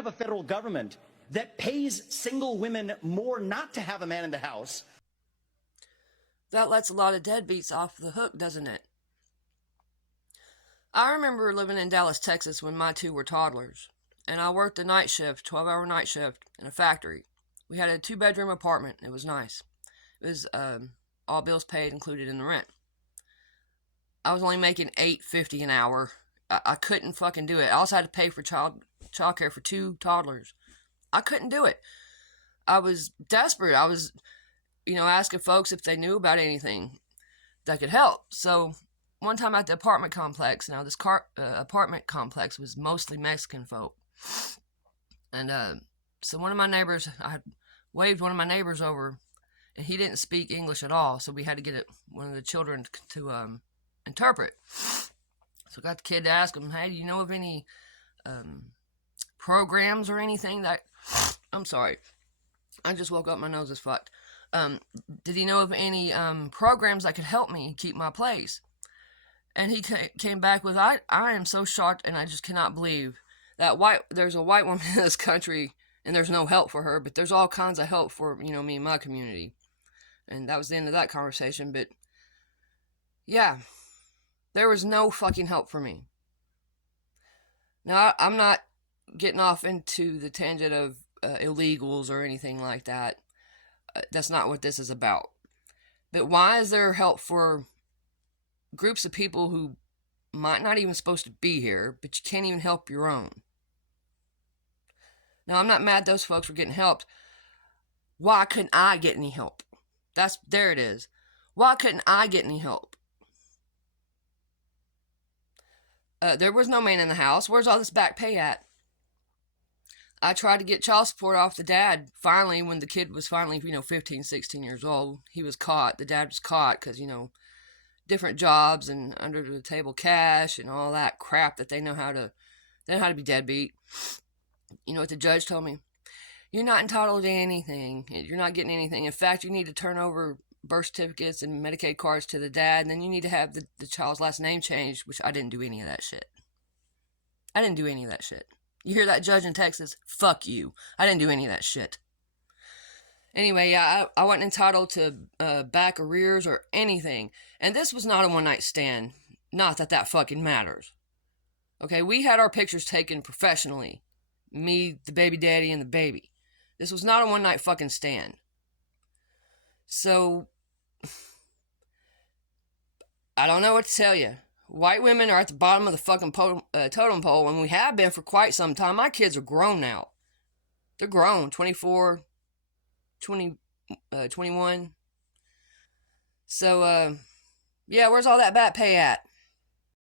have a federal government that pays single women more not to have a man in the house. That lets a lot of deadbeats off the hook, doesn't it? I remember living in Dallas, Texas when my two were toddlers, and I worked a night shift, 12-hour night shift, in a factory. We had a 2-bedroom apartment. It was nice. It was all bills paid, included in the rent. I was only making $8.50 an hour. I couldn't fucking do it. I also had to pay for childcare for 2 toddlers. I couldn't do it. I was desperate. I was, asking folks if they knew about anything that could help. So one time at the apartment complex, now this apartment complex was mostly Mexican folk. And so one of my neighbors, I had waved one of my neighbors over, and he didn't speak English at all, so we had to get one of the children to interpret. So I got the kid to ask him, hey, do you know of any programs or anything that... I'm sorry. I just woke up, my nose is fucked. Did he know of any programs that could help me keep my place? And he came back with, I am so shocked, and I just cannot believe that there's a white woman in this country, and there's no help for her, but there's all kinds of help for, me and my community. And that was the end of that conversation, but yeah, there was no fucking help for me. Now, I'm not getting off into the tangent of illegals or anything like that. That's not what this is about. But why is there help for groups of people who might not even supposed to be here, but you can't even help your own? Now, I'm not mad those folks were getting helped. Why couldn't I get any help? There it is. Why couldn't I get any help? There was no man in the house. Where's all this back pay at? I tried to get child support off the dad. Finally, when the kid was 15, 16 years old, he was caught. The dad was caught because, different jobs and under the table cash and all that crap that they know how to be deadbeat. You know what the judge told me? You're not entitled to anything. You're not getting anything. In fact, you need to turn over birth certificates and Medicaid cards to the dad, and then you need to have the child's last name changed, which I didn't do any of that shit. I didn't do any of that shit. You hear that, judge in Texas? Fuck you. I didn't do any of that shit. Anyway, yeah, I wasn't entitled to back arrears or anything. And this was not a one-night stand. Not that that fucking matters. Okay, we had our pictures taken professionally. Me, the baby daddy, and the baby. This was not a one-night fucking stand. So, I don't know what to tell you. White women are at the bottom of the fucking totem pole, and we have been for quite some time. My kids are grown now. They're grown, 24, 20, 21. So, yeah, where's all that back pay at?